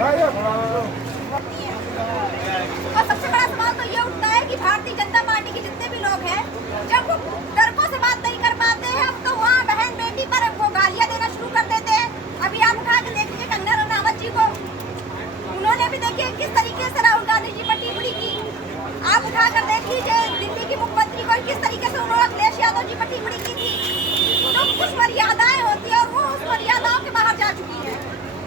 और सबसे बड़ा सवाल तो ये उठता है कि भारतीय जनता पार्टी के जितने भी लोग हैं, जब वो तर्कों से बात नहीं कर पाते हैं तो वहाँ बहन बेटी पर वो गालियाँ देना शुरू कर देते हैं। अभी आप उठा के देख लीजिए कंगना रनावत जी को, उन्होंने भी देखिए किस तरीके से राहुल गांधी जी पर टिप्पणी की। आप उठा कर देख लीजिए दिल्ली की मुख्यमंत्री को किस तरीके से उन्होंने अखिलेश यादव जी पर टिप्पणी की थी। तो कुछ मर्यादाएं होती है और वो उस मर्यादाओं के बाहर जा चुकी है।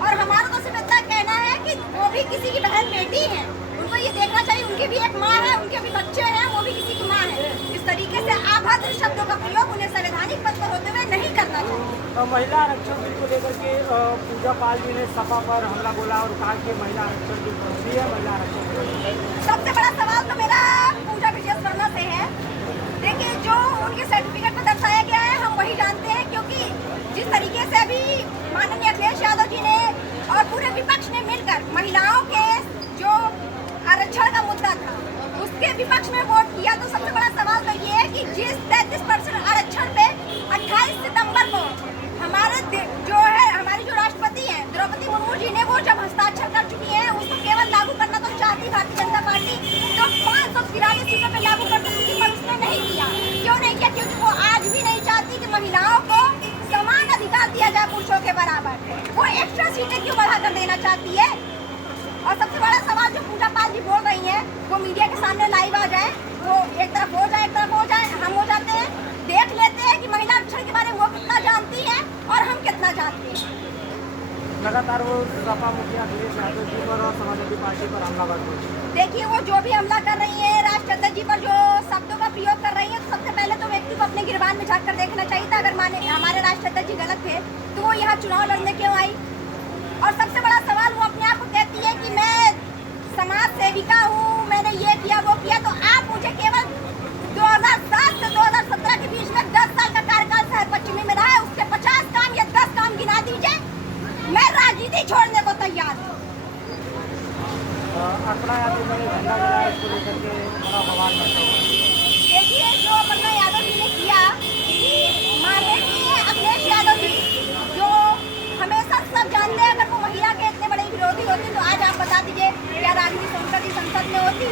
और हमारा तो सिर्फ इतना कहना है कि वो भी किसी की बहन बेटी है, उनको ये देखना चाहिए उनकी भी एक माँ है, उनके भी बच्चे हैं, वो भी किसी की माँ है। इस तरीके से अभद्र शब्दों का प्रयोग उन्हें संवैधानिक पद पर होते हुए नहीं करना चाहिए। महिला आरक्षण बिल को लेकर के पूजा पाल जी ने सपा पर हमला बोला और कहा कि महिला आरक्षण बिल भी है, महिला आरक्षण। सबसे बड़ा सवाल तो मेरा पूजा विजय वर्मा से है। देखिए जो उनके सर्टिफिकेट पर दर्शाया गया है हम वही जानते हैं, क्योंकि जिस तरीके से अभी माननीय अखिलेश यादव जी ने और पूरे विपक्ष ने मिलकर महिलाओं के जो आरक्षण का मुद्दा था उसके विपक्ष में वोट किया, तो सबसे बड़ा सवाल तो ये है कि जिस 33% आरक्षण पे 28 सितंबर को हमारी जो राष्ट्रपति हैं द्रौपदी मुर्मू जी ने वो जब हस्ताक्षर कर चुकी हैं, उसको केवल लागू करना तो चाहती भारतीय जनता पार्टी, तो 543 सीटों पे लागू कर चुकी, पर उसने नहीं किया। क्यों नहीं किया? क्योंकि वो आज भी नहीं चाहती कि महिलाओं को समान अधिकार दिया जाए पुरुषों के बराबर। वो एक्स्ट्रा सीटें क्यों बढ़ा कर देना चाहती है? और सबसे बड़ा सवाल जो पूजा पाल जी बोल रही है वो मीडिया के सामने लाइव आ जाए, वो एक तरफ हो जाए एक तरफ हो जाए, हम हो जाते हैं, देख लेते हैं कि महिला आरक्षण के बारे में वो कितना जानती है और हम कितना जानते हैं। लगातार वो सपा मुखिया अखिलेश यादव जी पर और समाजवादी पार्टी पर हमला कर रही है। देखिए वो जो भी हमला कर रही है, राष्ट्रपति जी पर जो शब्दों का प्रयोग कर रही है, तो सबसे पहले तो व्यक्ति को अपने गिरबान में झाँक कर देखना चाहिए था। अगर माने हमारे राष्ट्रपति जी गलत थे तो वो यहाँ चुनाव लड़ने क्यों आई? और सबसे बड़ा सवाल वो अपने आप को कहती है कि मैं समाज सेविका हूँ, मैंने ये किया वो किया। तो आप मुझे केवल 2007 से 2017 के बीच में 10 साल का कार्यकाल शहर पश्चिमी में रहा है, उसके 50 काम या 10 काम गिना दीजिए, मैं राजनीति छोड़ने को तैयार हूँ। अपना यादव ने झंडा जलाया, इसको लेकर के बड़ा बवाल मचा हुआ। देखिए जो अपना यादव जी ने किया, माननीय अखिलेश यादव जी जो हमेशा सब जानते हैं, अगर वो महिला के इतने बड़े विरोधी होते तो आज आप बता दीजिए क्या राजनीति संसद में होती?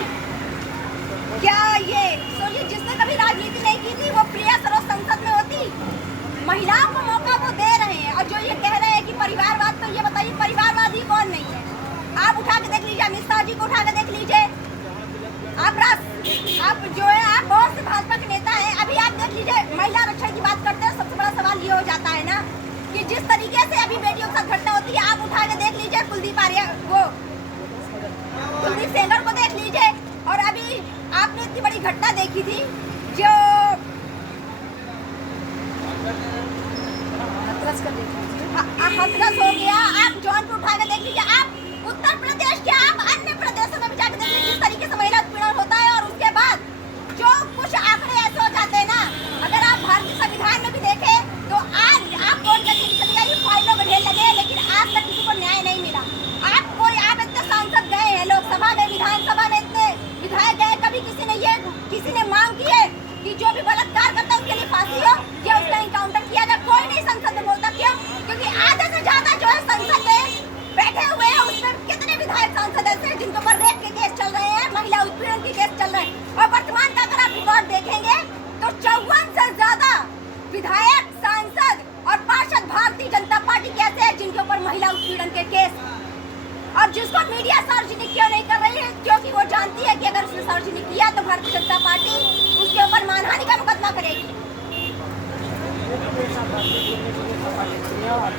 क्या ये सोचिए जिसने कभी राजनीति नहीं की थी वो प्रिया सरोज संसद में होती? महिलाओं को मौका वो दे रहे हैं। और जो ये कह रहे हैं कि परिवारवाद, तो ये बताइए परिवारवादी कौन नहीं है? आप उठा के देख लीजिए, अमित शाह जी को उठा के देख लीजिए, आप जो है आप बहुत से भाजपा के नेता हैं, अभी आप देख लीजिए महिला आरक्षण की बात करते हैं। सबसे बड़ा सवाल ये हो जाता है ना कि जिस तरीके से अभी बेटियों के साथ घटना होती है, आप उठा के देख लीजिए कुलदीप सेंगर को देख लीजिए, और अभी आपने इतनी बड़ी घटना देखी थी जो हथरस हो गया। आप जौनपुर उठा के देख लीजिए, आप उत्तर प्रदेश के, आप अन्य प्रदेशों में भी जाकर देख लीजिए किस तरीके से महिला उत्पीड़न होता है। और उसके बाद जो कुछ आंकड़े ऐसे हो जाते हैं ना, अगर आप भारतीय संविधान में भी देखें तो आज आप कोर्ट कचहरी चली जाइए, फाइलों में ढेर लगे, लेकिन आज तक किसी को न्याय नहीं मिला। आप इतने सांसद गए हैं लोकसभा में, विधानसभा में इतने विधायक गए, कभी किसी ने मांग की है कि जो भी बलात्कार करता है उसके लिए फांसी हो या उसका इनकाउंटर किया जाए? कोई नहीं संसद में बोलता। क्यों? क्योंकि आधे से ज्यादा जो है संसद में बैठे हुए हैं, उसमें कितने विधायक सांसद ऐसे हैं जिनके ऊपर रेप के केस चल रहे हैं, महिला उत्पीड़न के केस चल रहे हैं। और वर्तमान का अगर आप रिकॉर्ड देखेंगे तो 54 से ज्यादा विधायक, सांसद और पार्षद भारतीय जनता पार्टी के ऐसे हैं जिनके ऊपर महिला उत्पीड़न के केस, और जिसको मीडिया सार्वजनिक क्यों नहीं कर रही है? क्योंकि वो जानती है कि अगर उसने सार्वजनिक किया तो भारतीय जनता पार्टी उसके ऊपर मानहानि का मुकदमा करेगी। और